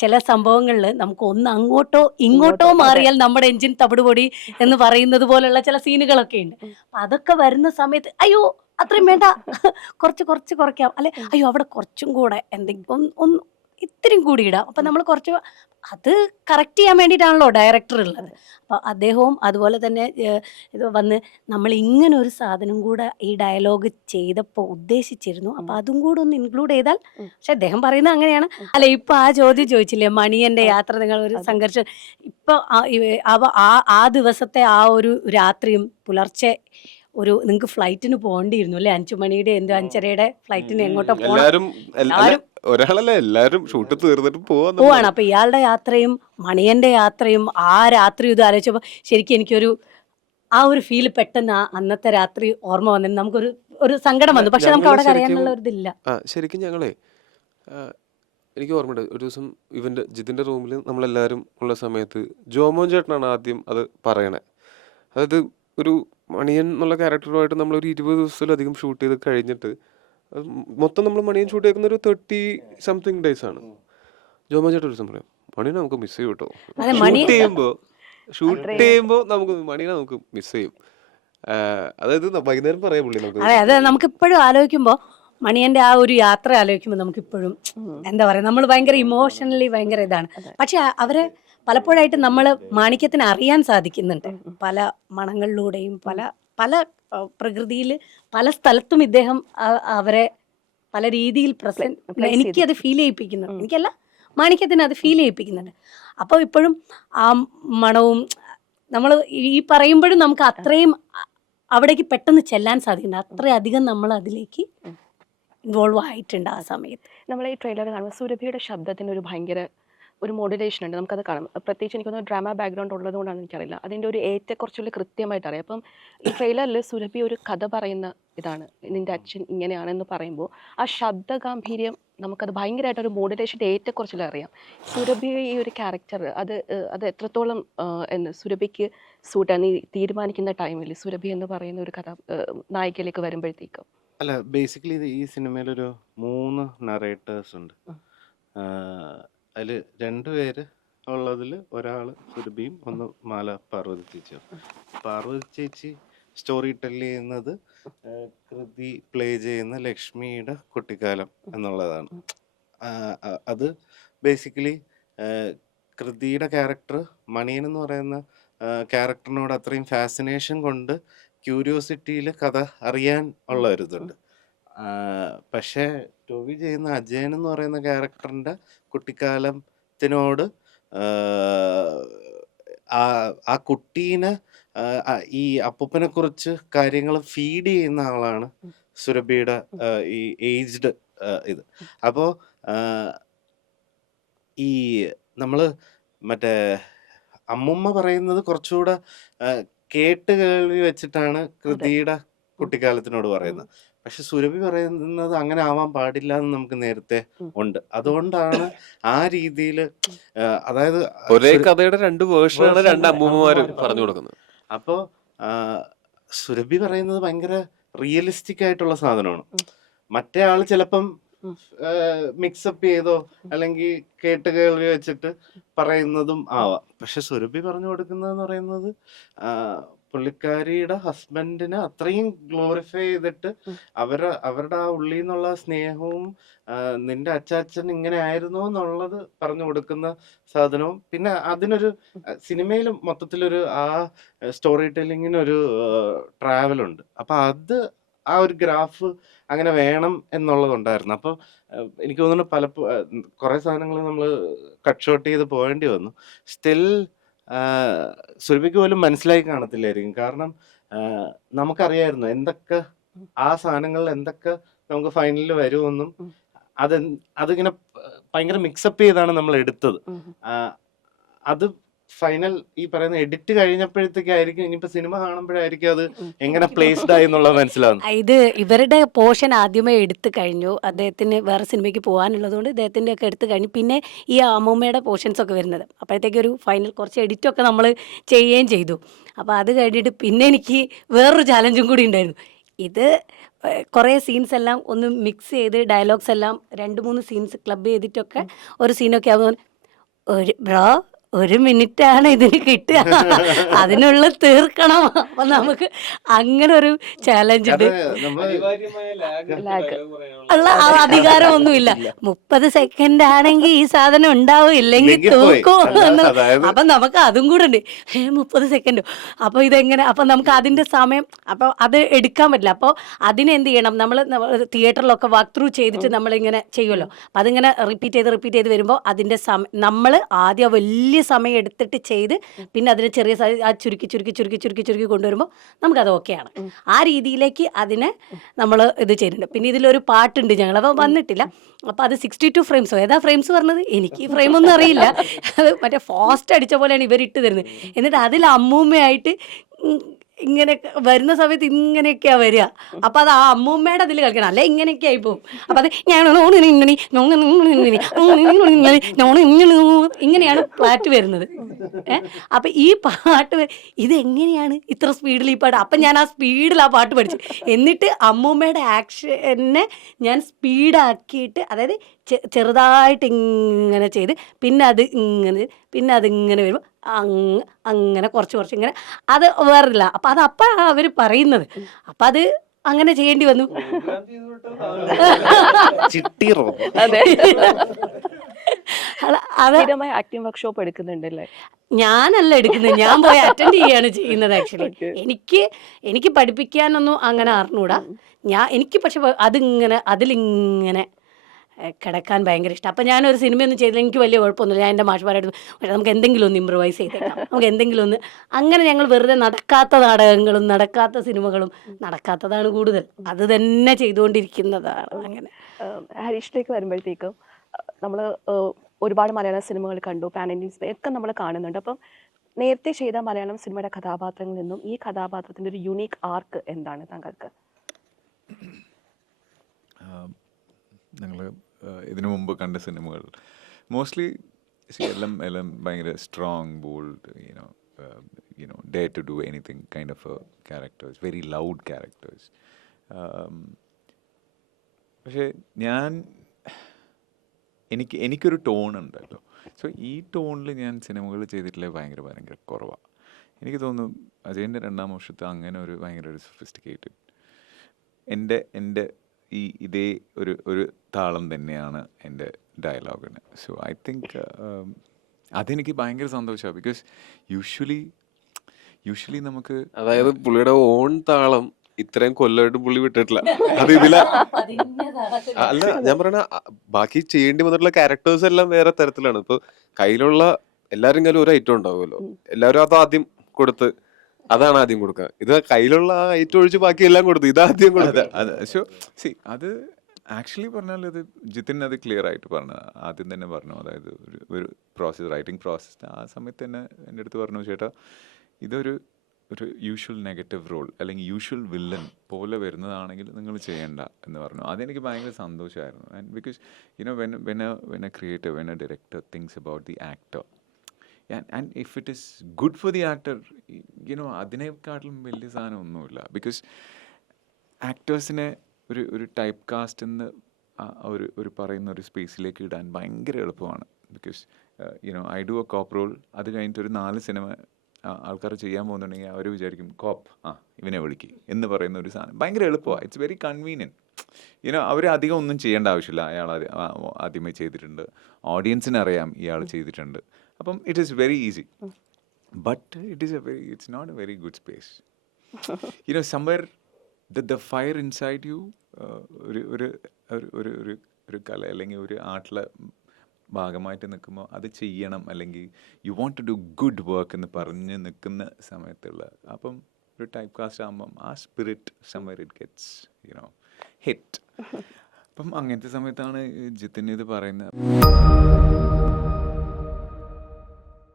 ചില സംഭവങ്ങളിൽ നമുക്ക് ഒന്ന് അങ്ങോട്ടോ ഇങ്ങോട്ടോ മാറിയാൽ നമ്മുടെ എഞ്ചിൻ തവിടുപൊടി എന്ന് പറയുന്നത് പോലുള്ള ചില സീനുകളൊക്കെ ഉണ്ട്. അപ്പൊ അതൊക്കെ വരുന്ന സമയത്ത് അയ്യോ അത്രയും വേണ്ട, കുറച്ച് കുറച്ച് കുറയ്ക്കാം, അല്ലെ അയ്യോ അവിടെ കുറച്ചും കൂടെ എന്തെങ്കിലും ഒന്ന് ഇത്തിരിയും കൂടി ഇടാം. അപ്പൊ നമ്മൾ കുറച്ച് അത് കറക്റ്റ് ചെയ്യാൻ വേണ്ടിയിട്ടാണല്ലോ ഡയറക്ടർ ഉള്ളത്. അപ്പൊ അദ്ദേഹവും അതുപോലെ തന്നെ ഇത് വന്ന് നമ്മൾ ഇങ്ങനെ ഒരു സാധനം കൂടെ ഈ ഡയലോഗ് ചെയ്തപ്പോൾ ഉദ്ദേശിച്ചിരുന്നു, അപ്പൊ അതും കൂടെ ഒന്ന് ഇൻക്ലൂഡ് ചെയ്താൽ. പക്ഷെ അദ്ദേഹം പറയുന്നത് അങ്ങനെയാണ്. അല്ല ഇപ്പൊ ആ ചോദ്യം ചോദിച്ചില്ലേ, മണിയന്റെ യാത്ര നിങ്ങൾ ഒരു സംഘർഷം, ഇപ്പൊ ആ ദിവസത്തെ ആ ഒരു രാത്രിയും പുലർച്ചെ നിങ്ങൾക്ക് ഫ്ലൈറ്റിന് പോകേണ്ടിയിരുന്നു അല്ലെ, 5 മണിയുടെ എന്തോ 5:30 ഫ്ലൈറ്റിന് എങ്ങോട്ടോ എല്ലാരും ഒരാളല്ല, എല്ലാരും ഷൂട്ട് തീർന്നിട്ട് പോവാണ്. അപ്പൊ ഇയാളുടെ യാത്രയും മണിയന്റെ യാത്രയും ആ രാത്രി ഇത് ആലോചിച്ചപ്പോ ശരിക്കും എനിക്കൊരു ആ ഒരു ഫീല് പെട്ടെന്ന് അന്നത്തെ രാത്രി ഓർമ്മ വന്നിട്ട് നമുക്കൊരു സങ്കടം വന്നു. പക്ഷെ നമുക്ക് അവിടെ കരയാനുള്ള ഒരു ഇതില്ല. ശരിക്കും ഞങ്ങളെ എനിക്ക് ഓർമ്മയുണ്ട്, ഒരു ദിവസം ഇവന്റെ ജിതിന്റെ റൂമിൽ നമ്മളെല്ലാരും ഉള്ള സമയത്ത് ജോമോൻ ചേട്ടനാണ് ആദ്യം അത് പറയണേ. അതായത് ഒരു മണിയൻ എന്നുള്ള ക്യാരക്ടറുമായിട്ട് നമ്മൾ ഒരു 20 ദിവസത്തിലധികം ഷൂട്ട് ചെയ്ത് കഴിഞ്ഞിട്ട് മൊത്തം നമ്മൾ മണിയൻ ഷൂട്ട് ചെയ്യുന്ന ഒരു 30-something days ആണ്. ജോമോൻ ചേട്ടൻ ഒരു ദിവസം പറയാം, മണിയനെ നമുക്ക് മിസ് ചെയ്യും കേട്ടോ, ഷൂട്ട് ചെയ്യുമ്പോ നമുക്ക് മണിയനെ നമുക്ക് മിസ് ചെയ്യും. അതായത് വൈകുന്നേരം പറയാം പുള്ളി നമുക്ക്. അതെ നമുക്ക് ഇപ്പോഴും ആലോചിക്കുമ്പോ മണിയന്റെ ആ ഒരു യാത്ര ആലോചിക്കുമ്പോൾ നമുക്കിപ്പോഴും എന്താ പറയാ, നമ്മൾ ഭയങ്കര ഇമോഷണലി ഭയങ്കര ഇതാണ്. പക്ഷെ അവരെ പലപ്പോഴായിട്ട് നമ്മൾ മാണിക്യത്തിന് അറിയാൻ സാധിക്കുന്നുണ്ട്, പല മണങ്ങളിലൂടെയും പല പല പ്രകൃതിയിൽ പല സ്ഥലത്തും ഇദ്ദേഹം അവരെ പല രീതിയിൽ എനിക്കത് ഫീൽ ചെയ്യിപ്പിക്കുന്നുണ്ട്. എനിക്കല്ല, മാണിക്യത്തിന് അത് ഫീൽ ചെയ്യിപ്പിക്കുന്നുണ്ട്. അപ്പോൾ ഇപ്പോഴും ആ മണവും നമ്മൾ ഈ പറയുമ്പോഴും നമുക്ക് അത്രയും അവിടേക്ക് പെട്ടെന്ന് ചെല്ലാൻ സാധിക്കുന്നുണ്ട്. അത്രയധികം നമ്മൾ അതിലേക്ക് ഇൻവോൾവ് ആയിട്ടുണ്ട് ആ സമയത്ത്. നമ്മൾ ഈ ട്രെയിലർ കാണുമ്പോൾ സുരഭിയുടെ ശബ്ദത്തിന് ഒരു ഭയങ്കര ഒരു മോഡുലേഷൻ ഉണ്ട്, നമുക്കത് കാണാം. പ്രത്യേകിച്ച് എനിക്കൊന്ന് ഡ്രാമ ബാക്ക്ഗ്രൗണ്ട് ഉള്ളത് കൊണ്ടാണ് എനിക്കറിയില്ല, അതിൻ്റെ ഒരു ഏറ്റക്കുറച്ചുള്ള കൃത്യമായിട്ട് അറിയാം. അപ്പം ഈ ട്രെയിലറിൽ സുരഭി ഒരു കഥ പറയുന്ന ഇതാണ്, നിൻ്റെ അച്ഛൻ ഇങ്ങനെയാണെന്ന് പറയുമ്പോൾ ആ ശബ്ദ ഗാംഭീര്യം നമുക്കത് ഭയങ്കരമായിട്ടൊരു മോഡുലേഷൻ്റെ ഏറ്റക്കുറച്ചിൽ അറിയാം. സുരഭി ഈ ഒരു ക്യാരക്ടർ അത് എത്രത്തോളം സുരഭിക്ക് സൂട്ടാണ് ഈ തീരുമാനിക്കുന്ന ടൈമിൽ സുരഭി എന്ന് പറയുന്ന ഒരു കഥ നായികയിലേക്ക് വരുമ്പോഴത്തേക്കും? അല്ല, ബേസിക്കലി ഈ സിനിമയിലൊരു 3 നറേറ്റേഴ്സ് ഉണ്ട്. അതിൽ 2 പേര് ഉള്ളതിൽ ഒരാൾ സുരഭിയും ഒന്ന് മാല പാർവതി ചേച്ചിയും. പാർവതി ചേച്ചി സ്റ്റോറി ടെല് ചെയ്യുന്നത് കൃതി പ്ലേ ചെയ്യുന്ന ലക്ഷ്മിയുടെ കുട്ടിക്കാലം എന്നുള്ളതാണ്. അത് ബേസിക്കലി കൃതിയുടെ ക്യാരക്ടർ മണിയൻ എന്ന് പറയുന്ന ക്യാരക്ടറിനോട് അത്രയും ഫാസിനേഷൻ കൊണ്ട് ക്യൂരിയോസിറ്റിയിൽ കഥ അറിയാൻ ഉള്ള ഒരു ഇതുണ്ട്. പക്ഷേ ടോവി ചെയ്യുന്ന അജയൻ എന്ന് പറയുന്ന ക്യാരക്ടറിൻ്റെ കുട്ടിക്കാലത്തിനോട് ആ കുട്ടീനെ ഈ അപ്പൂപ്പനെ കുറിച്ച് കാര്യങ്ങൾ ഫീഡ് ചെയ്യുന്ന ആളാണ് സുരഭിയുടെ ഈ ഏജ്ഡ് ഇത്. അപ്പോൾ ഈ നമ്മൾ മറ്റേ അമ്മുമ്മ പറയുന്നത് കുറച്ചുകൂടെ കേട്ട് കേൾവി വെച്ചിട്ടാണ് കൃതിയുടെ കുട്ടിക്കാലത്തിനോട് പറയുന്നത്. പക്ഷെ സുരഭി പറയുന്നത് അങ്ങനെ ആവാൻ പാടില്ല എന്ന് നമുക്ക് നേരത്തെ ഉണ്ട്. അതുകൊണ്ടാണ് ആ രീതിയിൽ, അതായത് ഒരേ കഥയുടെ 2 വേർഷനാണ് 2 അമ്മൂമ്മമാര് പറഞ്ഞു കൊടുക്കുന്നത്. അപ്പോ സുരഭി പറയുന്നത് ഭയങ്കര റിയലിസ്റ്റിക് ആയിട്ടുള്ള സാധനമാണ്. മറ്റേ ആള് ചിലപ്പം മിക്സപ്പ് ചെയ്തോ അല്ലെങ്കിൽ കേട്ട് കേൾവി വെച്ചിട്ട് പറയുന്നതും ആവാം. പക്ഷെ സുരഭി പറഞ്ഞു കൊടുക്കുന്നതെന്ന് പറയുന്നത് പുള്ളിക്കാരിയുടെ ഹസ്ബൻഡിനെ അത്രയും ഗ്ലോറിഫൈ ചെയ്തിട്ട് അവരുടെ ആ ഉള്ളിൽ നിന്നുള്ള സ്നേഹവും നിന്റെ അച്ചാച്ചൻ ഇങ്ങനെ ആയിരുന്നു എന്നുള്ളത് പറഞ്ഞു കൊടുക്കുന്ന സാധനവും, പിന്നെ അതിനൊരു സിനിമയിൽ മൊത്തത്തിലൊരു ആ സ്റ്റോറി ടെല്ലിങ്ങിനൊരു ട്രാവലുണ്ട്. അപ്പൊ അത് ആ ഒരു ഗ്രാഫ് അങ്ങനെ വേണം എന്നുള്ളതുണ്ടായിരുന്നു. അപ്പോൾ എനിക്ക് തോന്നുന്നു കുറെ സാധനങ്ങൾ നമ്മൾ കട്ട് ഷോട്ട് ചെയ്ത് പോകേണ്ടി വന്നു. സ്റ്റിൽ സുരഭിക്ക് പോലും മനസ്സിലായി കാണത്തില്ലായിരിക്കും. കാരണം നമുക്കറിയായിരുന്നു എന്തൊക്കെ ആ സാധനങ്ങളിൽ എന്തൊക്കെ നമുക്ക് ഫൈനലിൽ വരുമെന്നും അതിങ്ങനെ ഭയങ്കര മിക്സപ്പ് ചെയ്താണ് നമ്മൾ എടുത്തത്. അത് ഫൈനൽ ഈ പറയുന്ന എഡിറ്റ് കഴിഞ്ഞപ്പോഴത്തേക്കായിരിക്കും, ഇനിയിപ്പോ സിനിമ കാണുമ്പോഴായിരിക്കും അത് എങ്ങനെ പ്ലേസ്ഡ് ആയി എന്നുള്ളത് മനസ്സിലാവുന്നു. ഇത് ഇവരുടെ പോർഷൻ ആദ്യമേ എടുത്തു കഴിഞ്ഞു, അദ്ദേഹത്തിന് വേറെ സിനിമയ്ക്ക് പോകാനുള്ളത് കൊണ്ട് ഇദ്ദേഹത്തിൻ്റെ ഒക്കെ എടുത്തു കഴിഞ്ഞു. പിന്നെ ഈ അമ്മൂമ്മയുടെ പോർഷൻസ് ഒക്കെ വരുന്നത്, അപ്പോഴത്തേക്ക് ഒരു ഫൈനൽ കുറച്ച് എഡിറ്റൊക്കെ നമ്മൾ ചെയ്യുകയും ചെയ്തു. അപ്പോൾ അത് കഴിഞ്ഞിട്ട് പിന്നെ എനിക്ക് വേറൊരു ചാലഞ്ചും കൂടി ഉണ്ടായിരുന്നു. ഇത് കുറേ സീൻസ് എല്ലാം ഒന്ന് മിക്സ് ചെയ്ത് ഡയലോഗ്സ് എല്ലാം 2-3 സീൻസ് ക്ലബ് ചെയ്തിട്ടൊക്കെ ഒരു സീനൊക്കെ ആവുമ്പോൾ ബ്രോ 1 മിനിറ്റാണ് ഇതിന് കിട്ടുക, അതിനുള്ളിൽ തീർക്കണം. അപ്പൊ നമുക്ക് അങ്ങനെ ഒരു ചാലഞ്ച് ഉണ്ട്. ഉള്ള ആ അധികാരമൊന്നുമില്ല. 30 സെക്കൻഡ് ആണെങ്കിൽ ഈ സാധനം ഉണ്ടാവും, ഇല്ലെങ്കിൽ തൂക്കും. അപ്പൊ നമുക്ക് അതും കൂടെ ഉണ്ട്. 30 സെക്കൻഡോ, അപ്പൊ ഇതെങ്ങനെ? അപ്പൊ നമുക്ക് അതിന്റെ സമയം, അപ്പൊ അത് എടുക്കാൻ പറ്റില്ല. അപ്പോൾ അതിനെന്ത് ചെയ്യണം, നമ്മൾ തിയേറ്ററിലൊക്കെ വാക്ക് ത്രൂ ചെയ്തിട്ട് നമ്മളിങ്ങനെ ചെയ്യുമല്ലോ. അപ്പൊ അതിങ്ങനെ റിപ്പീറ്റ് ചെയ്ത് വരുമ്പോൾ അതിന്റെ നമ്മൾ ആദ്യം വലിയ സമയം എടുത്തിട്ട് ചെയ്ത് പിന്നെ അതിനെ ചെറിയ ചുരുക്കി കൊണ്ടുവരുമ്പോൾ നമുക്കത് ഓക്കെയാണ്. ആ രീതിയിലേക്ക് അതിനെ നമ്മൾ ഇത് ചെയ്തിട്ടുണ്ട്. പിന്നെ ഇതിലൊരു പാട്ടുണ്ട്, ഞങ്ങളപ്പോൾ വന്നിട്ടില്ല. അപ്പോൾ അത് 62 ഫ്രെയിംസോ ഏതാ ഫ്രെയിംസ് പറഞ്ഞത്, എനിക്ക് ഈ ഫ്രെയിമൊന്നും അറിയില്ല. അത് മറ്റേ ഫാസ്റ്റ് അടിച്ച പോലെയാണ് ഇവർ ഇട്ട് തരുന്നത്. എന്നിട്ട് അതിൽ അമ്മൂമ്മയായിട്ട് ഇങ്ങനെ വരുന്ന സമയത്ത് ഇങ്ങനെയൊക്കെയാണ് വരിക. അപ്പം അത് ആ അമ്മൂമ്മയുടെ അതിൽ കളിക്കണം, അല്ലെ ഇങ്ങനെയൊക്കെ ആയി പോകും. അപ്പം അത് ഇങ്ങനെയാണ് ഫ്ലാറ്റ് വരുന്നത്. അപ്പം ഈ പാട്ട് ഇതെങ്ങനെയാണ് ഇത്ര സ്പീഡിൽ ഈ പാട്ട്? അപ്പം ഞാൻ ആ സ്പീഡിൽ ആ പാട്ട് പഠിച്ചു. എന്നിട്ട് അമ്മൂമ്മയുടെ ആക്ഷനെ ഞാൻ സ്പീഡാക്കിയിട്ട്, അതായത് ചെറുതായിട്ട് ഇങ്ങനെ ചെയ്ത് പിന്നെ അതിങ്ങനെ വരുമ്പോൾ അങ്ങനെ കുറച്ച് ഇങ്ങനെ അത് വേറില്ല. അപ്പം അതപ്പം അവർ പറയുന്നത്, അപ്പം അത് അങ്ങനെ ചെയ്യേണ്ടി വന്നു. അതെ, അത് സ്ഥിരമായി ആക്ടിംഗ് വർക്ക്ഷോപ്പ് എടുക്കുന്നുണ്ടല്ലേ? ഞാനല്ല എടുക്കുന്നത്, ഞാൻ പോയി അറ്റൻഡ് ചെയ്യാണ് ചെയ്യുന്നത്. ആക്ച്വലി എനിക്ക് പഠിപ്പിക്കാനൊന്നും അങ്ങനെ അറിഞ്ഞൂടാ. എനിക്ക് പക്ഷെ അതിലിങ്ങനെ കിടക്കാൻ ഭയങ്കര ഇഷ്ടം. അപ്പം ഞാനൊരു സിനിമയൊന്നും ചെയ്തില്ല, എനിക്ക് വലിയ കുഴപ്പമൊന്നുമില്ല. ഞാൻ എൻ്റെ മാഷ്മാരായിട്ട് നമുക്ക് എന്തെങ്കിലും ഒന്ന് ഇമ്പ്രവൈസ് ചെയ്തേക്കാം, നമുക്ക് എന്തെങ്കിലും ഒന്ന്. അങ്ങനെ ഞങ്ങൾ വെറുതെ നടക്കാത്ത നാടകങ്ങളും നടക്കാത്ത സിനിമകളും, നടക്കാത്തതാണ് കൂടുതൽ, അത് തന്നെ ചെയ്തുകൊണ്ടിരിക്കുന്നതാണ്. അങ്ങനെ ഹരീഷിലേക്ക് വരുമ്പോഴത്തേക്കും നമ്മൾ ഒരുപാട് മലയാള സിനിമകൾ കണ്ടു, പാൻ ഇന്ത്യൻ സിനിമ ഒക്കെ നമ്മൾ കാണുന്നുണ്ട്. അപ്പം നേരത്തെ ചെയ്ത മലയാളം സിനിമയുടെ കഥാപാത്രങ്ങളിൽ നിന്നും ഈ കഥാപാത്രത്തിൻ്റെ ഒരു യുണീക്ക് ആർക്ക് എന്താണ് താങ്കൾക്ക്? ഞങ്ങൾ ഇതിനു മുമ്പ് കണ്ട സിനിമകൾ മോസ്റ്റ്ലി എല്ലാം ഭയങ്കര strong, bold, you know dare to do anything kind of characters, very loud characters. പക്ഷേ എനിക്കൊരു ടോൺ ഉണ്ടല്ലോ. സോ ഈ ടോണിൽ ഞാൻ സിനിമകൾ ചെയ്തിട്ടില്ലേ ഭയങ്കര കുറവാണ്. എനിക്ക് തോന്നുന്നു അജയൻ്റെ 2ാം വർഷത്തെ അങ്ങനെ ഒരു ഭയങ്കര ഒരു സൊഫിസ്റ്റിക്കേറ്റഡ് എൻ്റെ ഇതേ ഒരു താളം തന്നെയാണ് എൻ്റെ ഡയലോഗിന്. സോ ഐ തിങ്ക് അതെനിക്ക് ഭയങ്കര സന്തോഷമാണ്. ബിക്കോസ് യൂഷ്വലി നമുക്ക്, അതായത് പുള്ളിയുടെ ഓൺ താളം ഇത്രയും കൊല്ലമായിട്ട് പുള്ളി വിട്ടിട്ടില്ല. അത് ഇതില അല്ല, ഞാൻ പറയണ ബാക്കി ചെയ്യേണ്ടി വന്നിട്ടുള്ള ക്യാരക്ടേഴ്സ് എല്ലാം വേറെ തരത്തിലാണ്. ഇപ്പൊ കയ്യിലുള്ള എല്ലാവരും കയ്യിലും ഒരു ഐറ്റം ഉണ്ടാവുമല്ലോ, എല്ലാവരും അത് ആദ്യം കൊടുത്ത് അതാണ് ആദ്യം കൊടുക്കുക. ഇത് കയ്യിലുള്ള ആ ഐറ്റം ഒഴിച്ച് ബാക്കി എല്ലാം കൊടുത്തു, ഇതാദ്യം കൊടുക്കുക. സോ അത് ആക്ച്വലി പറഞ്ഞാൽ അത് ജിതിൻ അത് ക്ലിയർ ആയിട്ട് ആദ്യം തന്നെ പറഞ്ഞു. അതായത് ഒരു റൈറ്റിംഗ് പ്രോസസ് ആ സമയത്ത് തന്നെ എൻ്റെ അടുത്ത് പറഞ്ഞു, ചേട്ടാ ഇതൊരു യൂഷ്വൽ നെഗറ്റീവ് റോൾ അല്ലെങ്കിൽ യൂഷ്വൽ വില്ലൻ പോലെ വരുന്നതാണെങ്കിൽ നിങ്ങൾ ചെയ്യേണ്ട എന്ന് പറഞ്ഞു. അതെനിക്ക് ഭയങ്കര സന്തോഷമായിരുന്നു. And because when a creator, when a director thinks about the actor, and if it is good for the actor, അതിനേക്കാട്ടിലും വലിയ സാധനം ഒന്നുമില്ല. ബിക്കോസ് ആക്ടേഴ്സിനെ ഒരു ടൈപ്പ് കാസ്റ്റ് എന്ന് ഒരു പറയുന്ന ഒരു സ്പേസിലേക്ക് ഇടാൻ ഭയങ്കര എളുപ്പമാണ്. Because I do a cop role, അത് കഴിഞ്ഞിട്ട് ഒരു 4 സിനിമ ആൾക്കാർ ചെയ്യാൻ പോകുന്നുണ്ടെങ്കിൽ അവർ വിചാരിക്കും കോപ്പ്, ഇവനെ വിളിക്കുക എന്ന് പറയുന്ന ഒരു സാധനം ഭയങ്കര എളുപ്പമാണ്. It's very convenient. അവർ അധികം ഒന്നും ചെയ്യേണ്ട ആവശ്യമില്ല. അയാൾ ആദ്യമേ ചെയ്തിട്ടുണ്ട്, ഓഡിയൻസിന് അറിയാം ഇയാൾ ചെയ്തിട്ടുണ്ട്. അപ്പം it is very easy. But it's not a very good space. Somewhere the fire inside you, ഒരു കല അല്ലെങ്കിൽ ഒരു ആർട്ടിലെ ഭാഗമായിട്ട് നിൽക്കുമ്പോൾ അത് ചെയ്യണം, അല്ലെങ്കിൽ you want to do good work എന്ന് പറഞ്ഞ് നിൽക്കുന്ന സമയത്തുള്ള, അപ്പം ഒരു ടൈപ്പ് കാസ്റ്റ് ആകുമ്പം ആ spirit somewhere it gets hit. അപ്പം അങ്ങനത്തെ സമയത്താണ് ജിതിൻ ഇത് പറയുന്നത്.